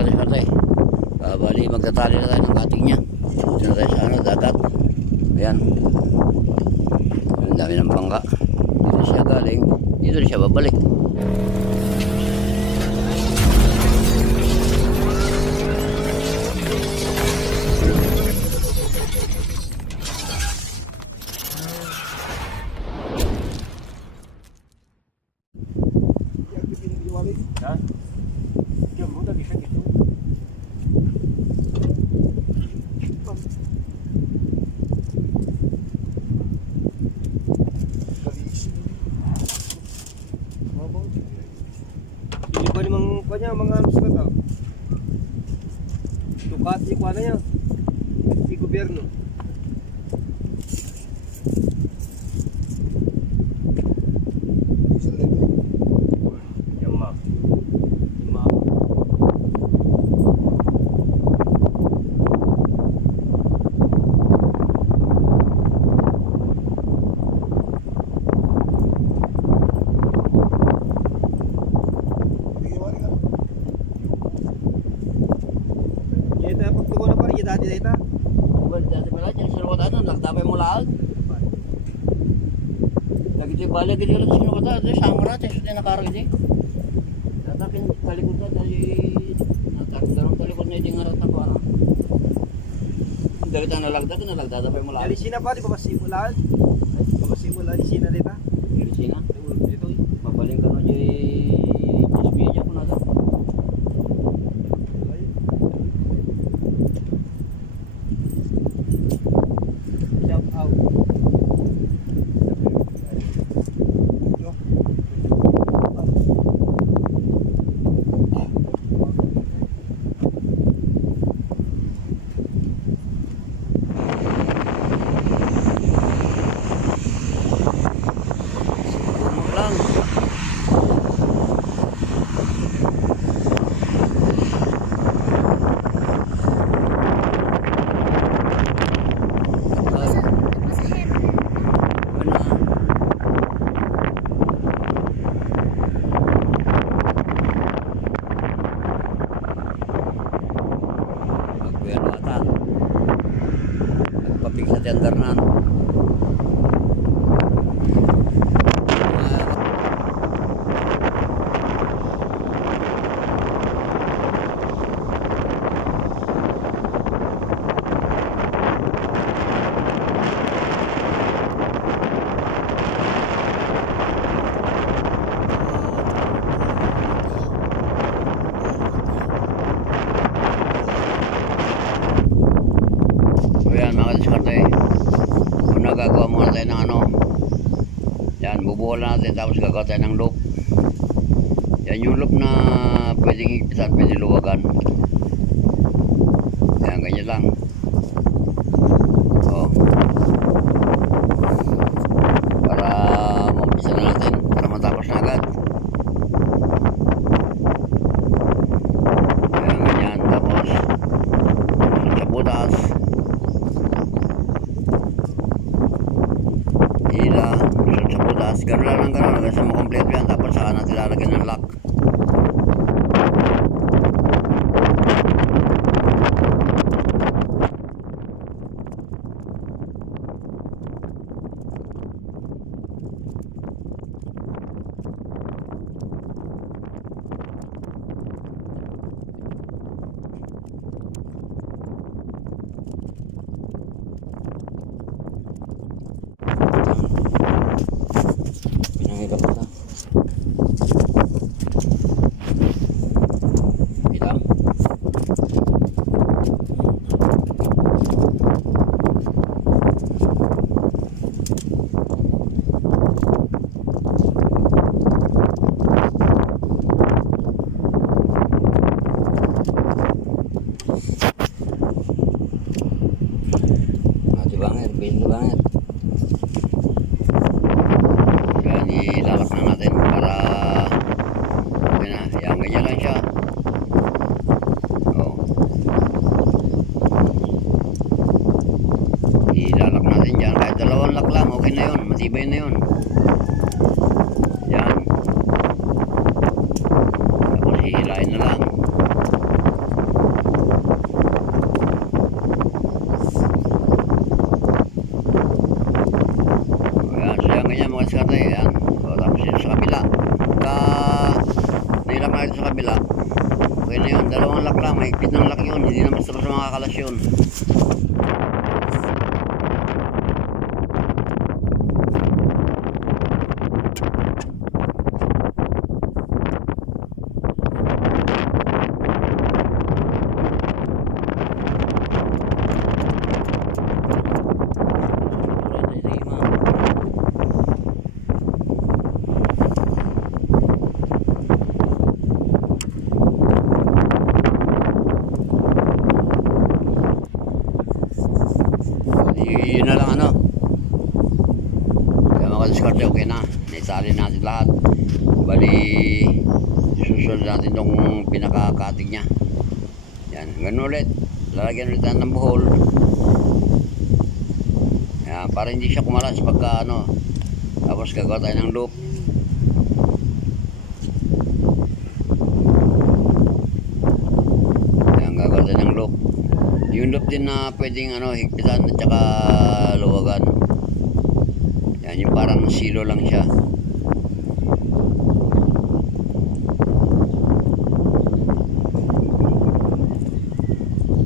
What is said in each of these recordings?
mga kadiskarte. Bali magtatali na tayo ng kating niya. Dito na tayo sa ano, dagat. Ayan. Ang dami ng bangka. Dito siya galing. Dito na siya babalik. Hindi ba namang kanya mga ano sa kata? Ducati ko ano niya? Si gobyerno. Yamak. Yamak. Ito pagtuko na pare dati data. Well, dati pala dyan sa lukatan, nagdapay mo lahat. Lagi di balik di rin sa lukatan, di sama natin, so di nakarag di. Tatakin kalikod na dali, natakin kalikod na hindi ngarat na para. Dali tayo nalagda tapay mo lahat. Alisina pa di ba masimulan? Masimulan alisina data. Irisina, Dito. mabaling ka na di Jasmine ko na daw. Shout out. Tumak lang. Magpuyalatan. Nagpapig sa tender na. So yan mga kadiskarte, una gagawa muna tayo ng ano, yan bubuhol natin tapos gagawa tayo ng loop. Yan yung loop na pwedeng ipitan, pwedeng luwagan. Yan ganyan lang. So para mampisa na natin, para matapos na agad. Yan ganyan, tapos sa butas ila, lusot sa butas, gano'n lang ng gano'n hanggang sa makompleto yan, tapos saka natin lalagyan ng lock. kabila. Okay na yun, dalawang lock lang, mahigpit ng lock yun, hindi naman basta makakalas yun. Yun na lang ano. Kaya makadiskarte, okay na. Naisali natin lahat. Bali, susunod natin itong pinaka-cutting niya. Yan, ganun ulit. Lalagyan ulit ng buhol. Yan, para hindi siya kumalas pagka ano. Tapos gagawa tayo ng loop. Yan, gagawa tayo ng loop. Yung loop din na pwedeng ano, higpitan at saka luwagan. Yan, yung parang silo lang siya.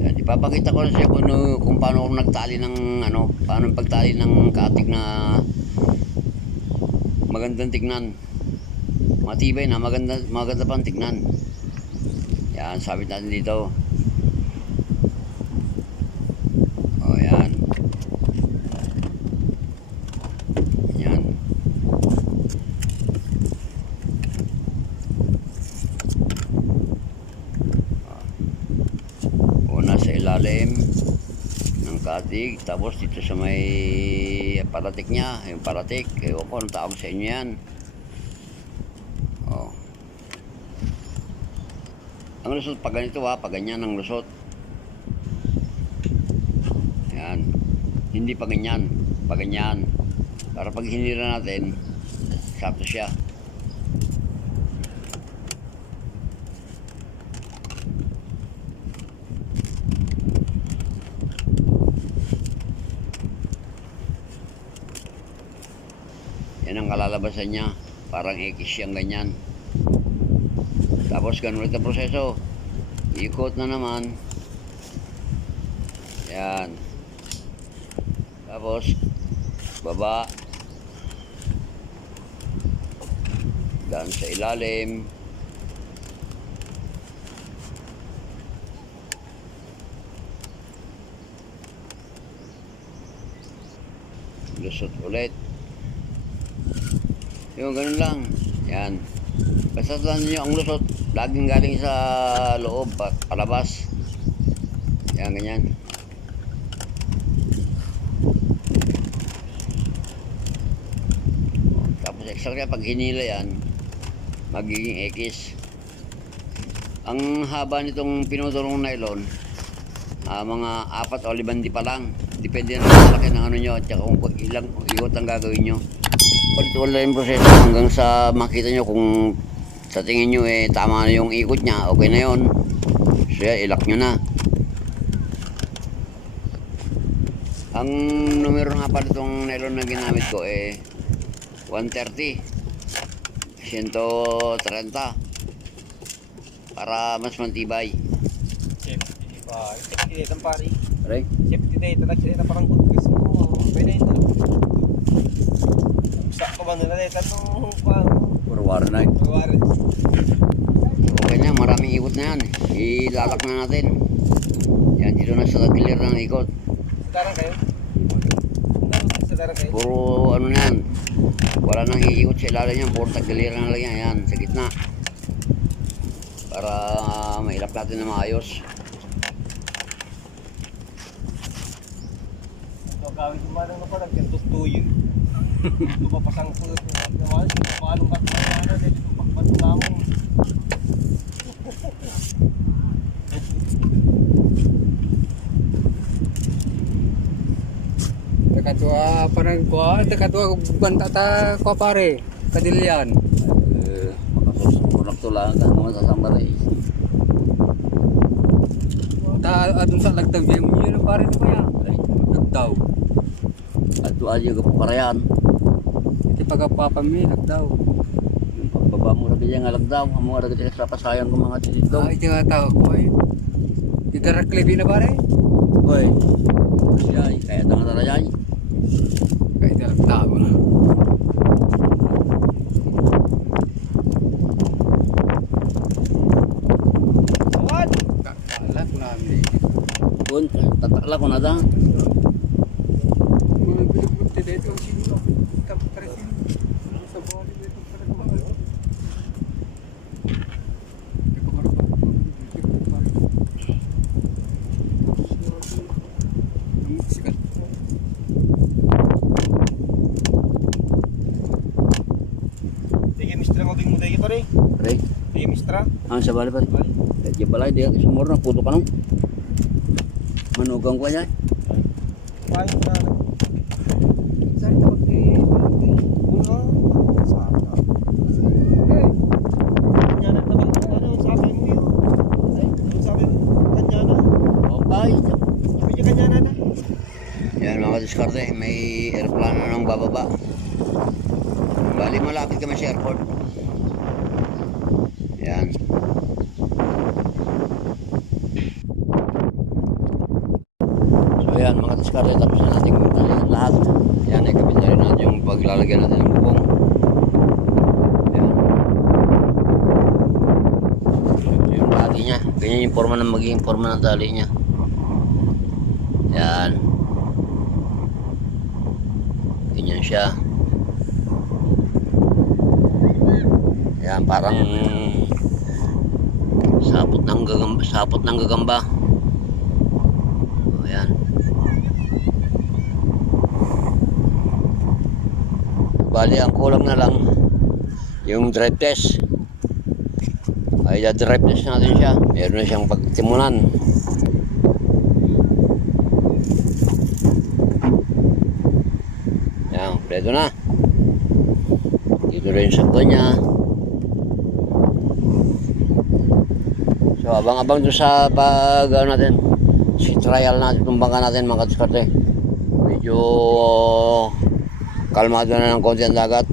Yan, ipapakita ko na siya kung paano ako nagtali ng ano, paano pagtali ng katik na magandang tignan. Matibay na, maganda pang tignan. Yan, sabit natin dito. Yan. Yan. Una sa ilalim ng katig, tapos dito sa may paratik niya, yung paratik, ewan ko anong tawag sa inyo yan. Oh. Ang lusot pag ganito pag ganyan ang lusot. Yan. Hindi pa ganyan. Pa ganyan. Para pag hinira natin, sakto siya. Yan ang kalalabasan niya. Parang X siyang ganyan. Tapos ganun ulit ang proseso. Ikot na naman. Yan. Tapos baba, daan sa ilalim, lusot ulit. Yung ganun lang. Yan. Basta tandaan nyo ang lusot laging galing sa loob palabas. Yan, ganyan. Exactly, pag hinila yan, magiging X. Ang haba nitong pinutulong nylon, mga 4 o 5 pa lang. Depende na sa laki ng ano nyo at saka kung ilang ikot ang gagawin nyo. Ulit-ulit yung proseso hanggang sa makita nyo kung sa tingin nyo tama na yung ikot nya, okay na yun. So yan, ilak nyo na. Ang numero nga pala itong nylon na ginamit ko 130, 130 para mas matibay. Safety date ang pari. Right? Safety date, talaga parang kutbis mo. Pwede ito. Sa ko ba nila dito nung Puro waro na okay na, maraming ikot na yan. Ilalak na natin. Yan, dito na sa clear ng ikot. Darang kayo? Sa darang kayo? Puro ano na yan. Wala nang iikot sa ilalim yan, puro tagiliran na lang yan, yan, sa gitna. Para mailap natin na maayos. Ito, gawin yung manang na parang kantustuyin. Ito pa pasang po ito. Paano ka tumana dito pagpatulamong. Dekatua parang kuha, dekatua banta ta kuha pare, kadilian. Makasusunak to lang ka, naman sa sambari. Ta adun sa lagtag biyem yun pare di ba ya? Nagdaw. At to aja ka parayan. Iti pagapapami nagdaw. Yung Baba mo lagi yang alag daw. Amo lagi tila sa pasayan ko mga dito. Ito nga tao ko ay. Directly na pare. Hoy. Yay, kaya tanga tarayay. Kaya ito lang tao na. Awan! Kakala ko namin. Kun, tatakla ko na da. Mga bilibunti dito ang sino. Taparesin. Sa bali dito pala kumahal. Ito marunong. Sikat. Sige, mistra ko ting muday pare. Pare, Sige, mistra. ang sa bali pare. Kaya balay dia sumur na puto pa nung. Manugang ko niya. Paano na? Saan ito magti? Una. Saan ka? Kanya na kami. Ano sabi mo yun? Ano sabi mo? Kanya na? Okay. Sabi niya kanya na. Yan mga diskarte, may aeroplano nang bababa. Bali malapit kami sa airport. Yan. So yan mga diskarte, tapos na natin kumitalihan lahat. Yan ay kabit na rin natin yung paglalagyan natin ng bubong. Yan. Ito yung tali niya. Ganyan yung forma ng magiging forma ng tali niya. Yan. Ganyan siya. Yan, parang sapot ng gagamba. O, yan. Bali, ang kulang na lang yung drive test. Ay, drive test natin siya. Meron na siyang pagtimunan. Yan, kompleto na. Dito rin sa kanya. So, abang-abang doon sa pag natin, si trial natin, itong bangka natin mga kadiskarte. Medyo kalmado na ng konti ang dagat.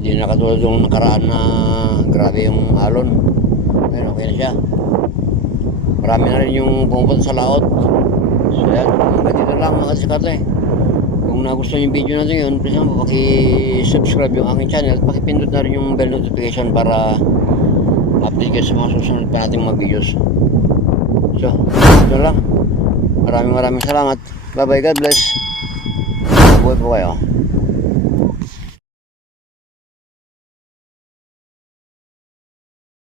Hindi na katulad yung nakaraan na grabe yung alon. Ayun, okay na siya. Marami na rin yung pumupunta sa laot. So yan, hanggang dito lang mga kadiskarte. Kung nagustuhan yung video natin yun, please naman paki-subscribe yung aking channel. Pakipindot na rin yung bell notification para ma-update kayo sa mga susunod pa nating mga videos. So, ito lang. Maraming salamat. Bye bye, God bless. Buhay po kayo.